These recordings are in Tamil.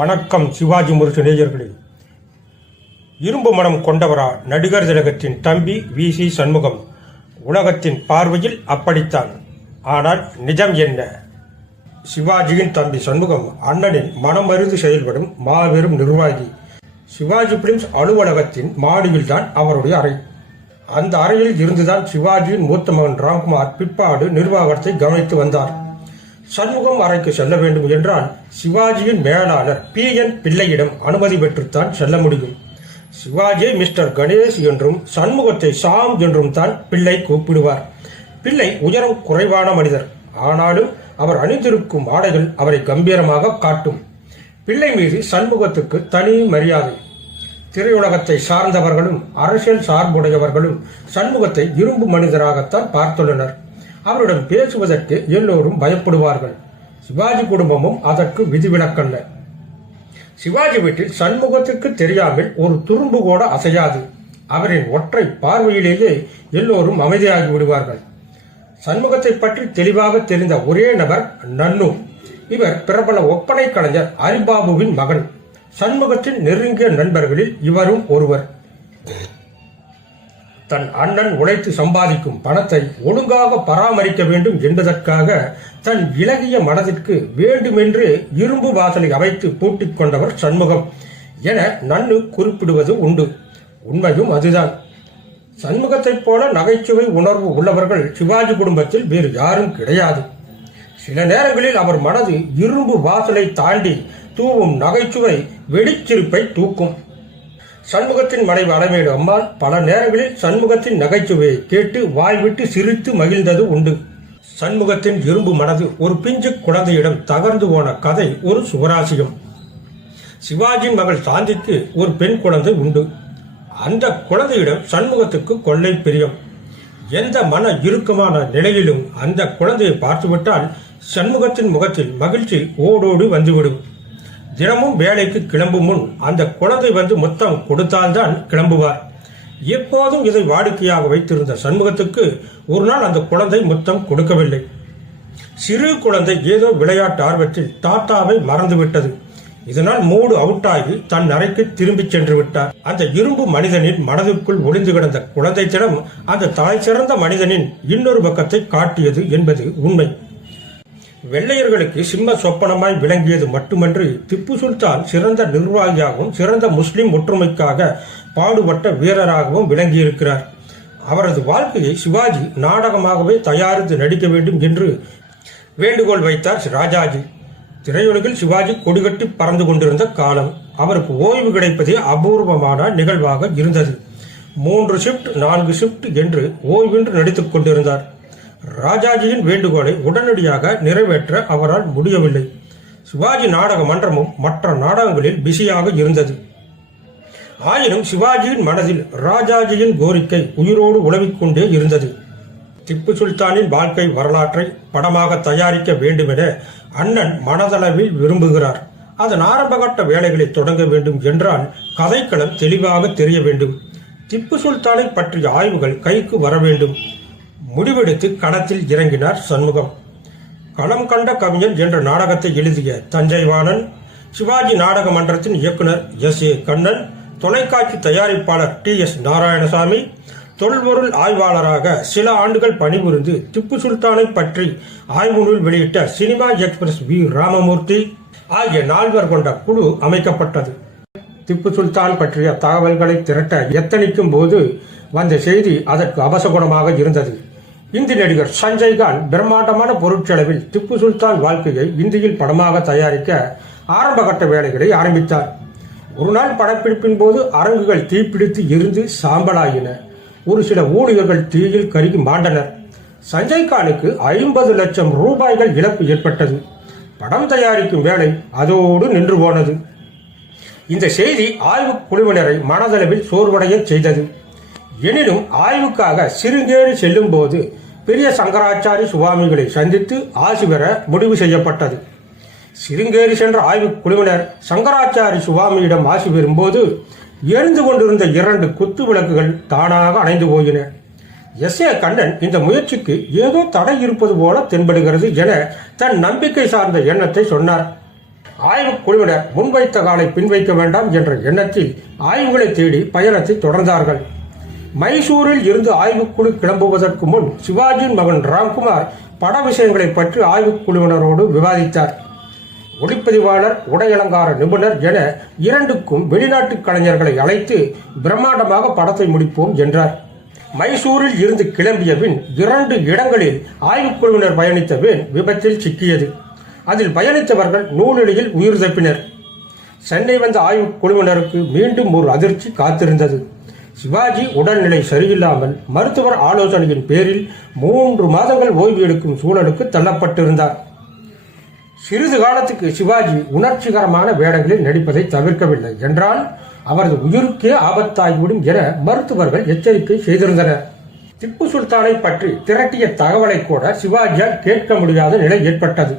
வணக்கம் சிவாஜி முரசு நேயர்களே. இரும்பு மனம் கொண்டவரா நடிகர் திலகத்தின் தம்பி வி சி சண்முகம். உலகத்தின் பார்வையில் அப்படித்தான். ஆனால் நிஜம் என்ன? சிவாஜியின் தம்பி சண்முகம் அண்ணனின் மனமறிந்து செயல்படும் மாபெரும் நிர்வாகி. சிவாஜி பிலிம்ஸ் அலுவலகத்தின் மாடியில் தான் அவருடைய அறை. அந்த அறையில் இருந்துதான் சிவாஜியின் மூத்த மகன் ராம்குமார் பிற்பாடு நிர்வாகத்தை கவனித்து வந்தார். சண்முகம் அறைக்கு செல்ல வேண்டும் என்றால் சிவாஜியின் மேலாளர் பி. என். பிள்ளையிடம் அனுமதி பெற்றுத்தான் செல்ல முடியும். சிவாஜியை மிஸ்டர் கணேஷ் என்றும் சண்முகத்தை சாம் என்றும் தான் பிள்ளை கூப்பிடுவார். பிள்ளை உயரம் குறைவான மனிதர். ஆனாலும் அவர் அணிந்திருக்கும் ஆடைகள் அவரை கம்பீரமாக காட்டும். பிள்ளை மீது சண்முகத்துக்கு தனி மரியாதை. திரையுலகத்தை சார்ந்தவர்களும் அரசியல் சார்புடையவர்களும் சண்முகத்தை இரும்பு மனிதராகத்தான் பார்த்துள்ளனர். அவரிடம் பேசுவதற்கு எல்லோரும் பயப்படுவார்கள். சிவாஜி குடும்பமும் அதற்கு விதிவிலக்கல்ல. சிவாஜி வீட்டில் சண்முகத்திற்கு தெரியாமல் ஒரு துரும்பு கூட அசையாது. அவரின் ஒற்றை பார்வையிலேயே எல்லோரும் அமைதியாகி விடுவார்கள். சண்முகத்தை பற்றி தெளிவாக தெரிந்த ஒரே நபர் நன்னு. இவர் பிரபல ஒப்பனை கலைஞர் அரிபாபுவின் மகன். சண்முகத்தின் நெருங்கிய நண்பர்களில் இவரும் ஒருவர். தன் அண்ணன் உழைத்து சம்பாதிக்கும் பணத்தை ஒழுங்காக பராமரிக்க வேண்டும் என்பதற்காக தன் இலகிய மனதிற்கு வேண்டுமென்று இரும்பு வாசலை அமைத்து பூட்டிக் கொண்டவர் சண்முகம் என நன்னு குறிப்பிடுவது உண்டு. உண்மையும் அதுதான். சண்முகத்தைப் போல நகைச்சுவை உணர்வு உள்ளவர்கள் சிவாஜி குடும்பத்தில் வேறு யாரும் கிடையாது. சில நேரங்களில் அவர் மனது இரும்பு வாசலை தாண்டி தூவும் நகைச்சுவை வெடிச்சிருப்பை தூக்கும். சண்முகத்தின் மனைவி அலமேடு அம்மாள் பல நேரங்களில் சண்முகத்தின் நகைச்சுவையை கேட்டு வாய்விட்டு சிரித்து மகிழ்ந்தது உண்டு. சண்முகத்தின் இரும்பு மனது ஒரு பிஞ்சு குழந்தையிடம் தகர்ந்து போன கதை ஒரு சுவராசியம். சிவாஜியின் மகள் சாந்திக்கு ஒரு பெண் குழந்தை உண்டு. அந்த குழந்தையிடம் சண்முகத்துக்கு கொள்ளை பிரியம். எந்த மன இறுக்கமான நிலையிலும் அந்த குழந்தையை பார்த்துவிட்டால் சண்முகத்தின் முகத்தில் மகிழ்ச்சி ஓடோடி வந்துவிடும். தினமும் வேலைக்கு கிளம்பும் முன் அந்த குழந்தை வந்து மொத்தம் கொடுத்தால்தான் கிளம்புவார். எப்போதும் இதை வாடிக்கையாக வைத்திருந்த சண்முகத்துக்கு ஒரு நாள் அந்த குழந்தை மொத்தம் கொடுக்கவில்லை. சிறு குழந்தை ஏதோ விளையாட்டு ஆர்வத்தில் தாத்தாவை மறந்துவிட்டது. இதனால் மூடு அவுட் ஆகி தன் அறைக்கு திரும்பிச் சென்று விட்டார். அந்த இரும்பு மனிதனின் மனதிற்குள் ஒளிந்து கிடந்த குழந்தைத்திடம் அந்த தலை சிறந்த மனிதனின் இன்னொரு பக்கத்தை காட்டியது என்பது உண்மை. வெள்ளையர்களுக்கு சிம்ம சொப்பனமாய் விளங்கியது மட்டுமன்றி திப்பு சுல்தான் சிறந்த நிர்வாகியாகவும் சிறந்த முஸ்லிம் ஒற்றுமைக்காக பாடுபட்ட வீரராகவும் விளங்கியிருக்கிறார். அவரது வாழ்க்கையை சிவாஜி நாடகமாகவே தயாரித்து நடிக்க வேண்டும் என்று வேண்டுகோள் வைத்தார் ராஜாஜி. திரையுலகில் சிவாஜி கொடிகட்டி பறந்து கொண்டிருந்த காலம் அவருக்கு ஓய்வு கிடைப்பதே அபூர்வமான நிகழ்வாக இருந்தது. மூன்று ஷிப்ட் நான்கு ஷிப்ட் என்று ஓய்வின்றி நடித்துக் கொண்டிருந்தார். ராஜாஜியின் வேண்டுகோளை உடனடியாக நிறைவேற்ற அவரால் முடியவில்லை. சிவாஜி நாடக மன்றமும் மற்ற நாடகங்களில் பிஸியாக இருந்தது. ஆயினும் சிவாஜியின் மனதில் ராஜாஜியின் கோரிக்கை உயிரோடு உழவிக்கொண்டே இருந்தது. திப்பு சுல்தானின் வாழ்க்கை வரலாற்றை படமாக தயாரிக்க வேண்டுமென அண்ணன் மனதளவில் விரும்புகிறார். அதன் ஆரம்பகட்ட வேலைகளை தொடங்க வேண்டும் என்றால் கதைக்களம் தெளிவாக தெரிய வேண்டும். திப்பு சுல்தானை பற்றிய ஆய்வுகள் கைக்கு வர வேண்டும். முடிவெடுத்து களத்தில் இறங்கினார் சண்முகம். களம் கண்ட கவிஞன் என்ற நாடகத்தை எழுதிய தஞ்சைவாணன் சிவாஜி நாடக மன்றத்தின் இயக்குனர் எஸ். ஏ. கண்ணன் தொலைக்காட்சி தயாரிப்பாளர் டி. எஸ். நாராயணசாமி தொல்பொருள் ஆய்வாளராக சில ஆண்டுகள் பணிபுரிந்து திப்பு சுல்தானை பற்றி ஆய்வு நூல் வெளியிட்ட சினிமா எக்ஸ்பிரஸ் வி. ராமமூர்த்தி ஆகிய நால்வர் கொண்ட குழு அமைக்கப்பட்டது. திப்பு சுல்தான் பற்றிய தகவல்களை திரட்ட எத்தனிக்கும் போது வந்த செய்தி அதற்கு அவசகுணமாக இருந்தது. இந்தி நடிகர் சஞ்சய் கான் பிரம்மாண்டமான பொருட்செலவில் திப்பு சுல்தான் வாழ்க்கையை இந்தியில் படமாக தயாரிக்க ஆரம்பகட்ட வேலைகளை ஆரம்பித்தார். ஒரு நாள் படப்பிடிப்பின் போது அரங்குகள் தீப்பிடித்து எரிந்து சாம்பலாயின. ஒரு சில ஊழியர்கள் தீயில் கருகி மாண்டனர். சஞ்சய் கானுக்கு ஐம்பது லட்சம் ரூபாய்கள் இழப்பு ஏற்பட்டது. படம் தயாரிக்கும் வேலை அதோடு நின்று போனது. இந்த செய்தி ஆய்வு குழுவினரை மனதளவில் சோர்வடைய செய்தது. எனினும் ஆய்வுக்காக சிறுங்கேடு செல்லும் போது பெரிய சங்கராச்சாரி சுவாமிகளை சந்தித்து ஆசி பெற முடிவு செய்யப்பட்டது. சிருங்கேரி சென்ற ஆய்வு குழுவினர் சங்கராச்சாரி சுவாமியிடம் ஆசி பெறும்போது எரிந்து கொண்டிருந்த இரண்டு குத்து விளக்குகள் தானாக அணைந்து போயின. எஸ். ஏ. கண்ணன் இந்த முயற்சிக்கு ஏதோ தடை இருப்பது போல தென்படுகிறது என தன் நம்பிக்கை சார்ந்த எண்ணத்தை சொன்னார். ஆய்வுக் குழுவினர் முன்வைத்த காலை பின்வைக்க வேண்டாம் என்ற எண்ணத்தில் ஆய்வுகளை தேடி பயணத்தை தொடர்ந்தார்கள். மைசூரில் இருந்து ஆய்வுக்குழு கிளம்புவதற்கு முன் சிவாஜியின் மகன் ராம்குமார் பட விஷயங்களை பற்றி ஆய்வுக் குழுவினரோடு விவாதித்தார். ஒளிப்பதிவாளர் உடையலங்கார நிபுணர் என இரண்டுக்கும் வெளிநாட்டு கலைஞர்களை அழைத்து பிரம்மாண்டமாக படத்தை முடிப்போம் என்றார். மைசூரில் இருந்து கிளம்பிய பின் இரண்டு இடங்களில் ஆய்வுக் குழுவினர் பயணித்த பின் விபத்தில் சிக்கியது. அதில் பயணித்தவர்கள் நூலிழையில் உயிர் தப்பினர். சென்னை வந்த ஆய்வுக் குழுவினருக்கு மீண்டும் ஒரு அதிர்ச்சி காத்திருந்தது. சிவாஜி உடல்நிலை சரியில்லாமல் மருத்துவர் ஆலோசனையின் பேரில் மூன்று மாதங்கள் ஓய்வு எடுக்கும் சூழலுக்கு தள்ளப்பட்டிருந்தார். சிறிது காலத்துக்கு சிவாஜி உணர்ச்சிகரமான வேடங்களில் நடிப்பதை தவிர்க்கவில்லை. என்றால் அவரது உயிருக்கே ஆபத்தாகிவிடும் என மருத்துவர்கள் எச்சரிக்கை செய்திருந்தனர். திப்பு சுல்தானை பற்றி திரட்டிய தகவலை கூட சிவாஜியால் கேட்க முடியாத நிலை ஏற்பட்டது.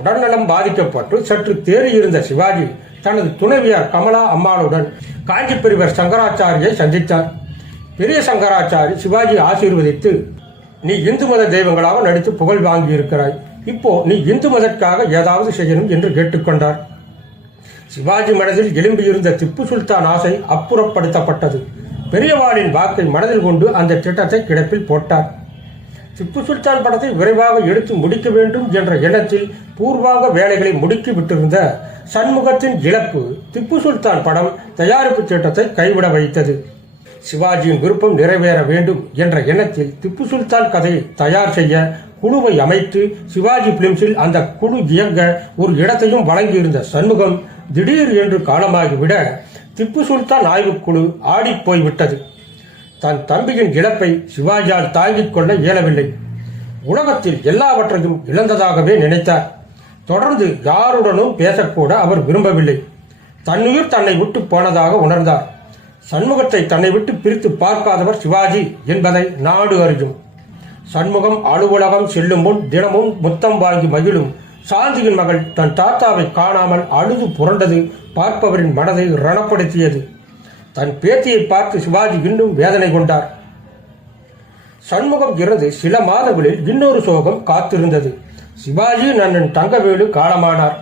உடல்நலம் பாதிக்கப்பட்டு சற்று தேறியிருந்த சிவாஜி தனது துணைவியார் கமலா அம்மாளுடன் காஞ்சி பெரியவர் சங்கராச்சாரியை சந்தித்தார். பெரிய சங்கராச்சாரி சிவாஜி ஆசீர்வதித்து நீ இந்து மத தெய்வங்களாக நடித்து புகழ் வாங்கியிருக்கிறாய். இப்போ நீ இந்து மதற்காக ஏதாவது செய்யணும் என்று கேட்டுக்கொண்டார். சிவாஜி மனதில் எழும்பியிருந்த திப்பு சுல்தான் ஆசை அப்புறப்படுத்தப்பட்டது. பெரியவாளின் வாக்கை மனதில் கொண்டு அந்த திட்டத்தை கிடப்பில் போட்டார். திப்பு சுல்தான் படத்தை விரைவாக எடுத்து முடிக்க வேண்டும் என்ற எண்ணத்தில் பூர்வாங்க வேலைகளை முடுக்கி விட்டிருந்த சண்முகத்தின் இழப்பு திப்பு சுல்தான் படம் தயாரிப்பு திட்டத்தை கைவிட வைத்தது. சிவாஜியின் விருப்பம் நிறைவேற வேண்டும் என்ற எண்ணத்தில் திப்பு சுல்தான் கதையை தயார் செய்ய குழுவை அமைத்து சிவாஜி பிலிம்ஸில் அந்த குழு இயங்க ஒரு இடத்தையும் வழங்கியிருந்த சண்முகம் திடீர் என்று காலமாகிவிட திப்பு சுல்தான் ஆய்வுக்குழு ஆடிப் போய்விட்டது. தன் தம்பியின் இழப்பை சிவாஜியால் தாங்கிக் கொள்ள இயலவில்லை. உலகத்தில் எல்லாவற்றையும் இழந்ததாகவே நினைத்தார். தொடர்ந்து யாருடனும் பேசக்கூட அவர் விரும்பவில்லை. தன்னுயிர் தன்னை விட்டு போனதாக உணர்ந்தார். சண்முகத்தை தன்னை விட்டு பிரித்து பார்க்காதவர் சிவாஜி என்பதை நாடு அறியும். சண்முகம் அலுவலகம் செல்லும் முன் தினமும் முத்தம் வாங்கி மகிழும் சாந்தியின் மகள் தன் தாத்தாவை காணாமல் அழுது புரண்டது பார்ப்பவரின் மனதை ரணப்படுத்தியது. தன் பேத்தியை பார்த்து சிவாஜி இன்னும் வேதனை கொண்டார். சண்முகம் இறந்து சில மாதங்களில் இன்னொரு சோகம் காத்திருந்தது. சிவாஜி அண்ணன் தங்கவேலு காலமானார்.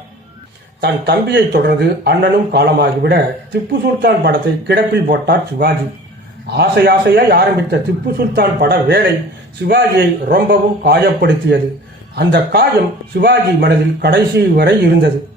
தன் தம்பியை தொடர்ந்து அண்ணனும் காலமாகிவிட திப்பு சுல்தான் படத்தை கிடப்பில் போட்டார் சிவாஜி. ஆசை ஆசையாய் ஆரம்பித்த திப்பு சுல்தான் பட வேலை சிவாஜியை ரொம்பவும் காயப்படுத்தியது. அந்த காயம் சிவாஜி மனதில் கடைசி வரை இருந்தது.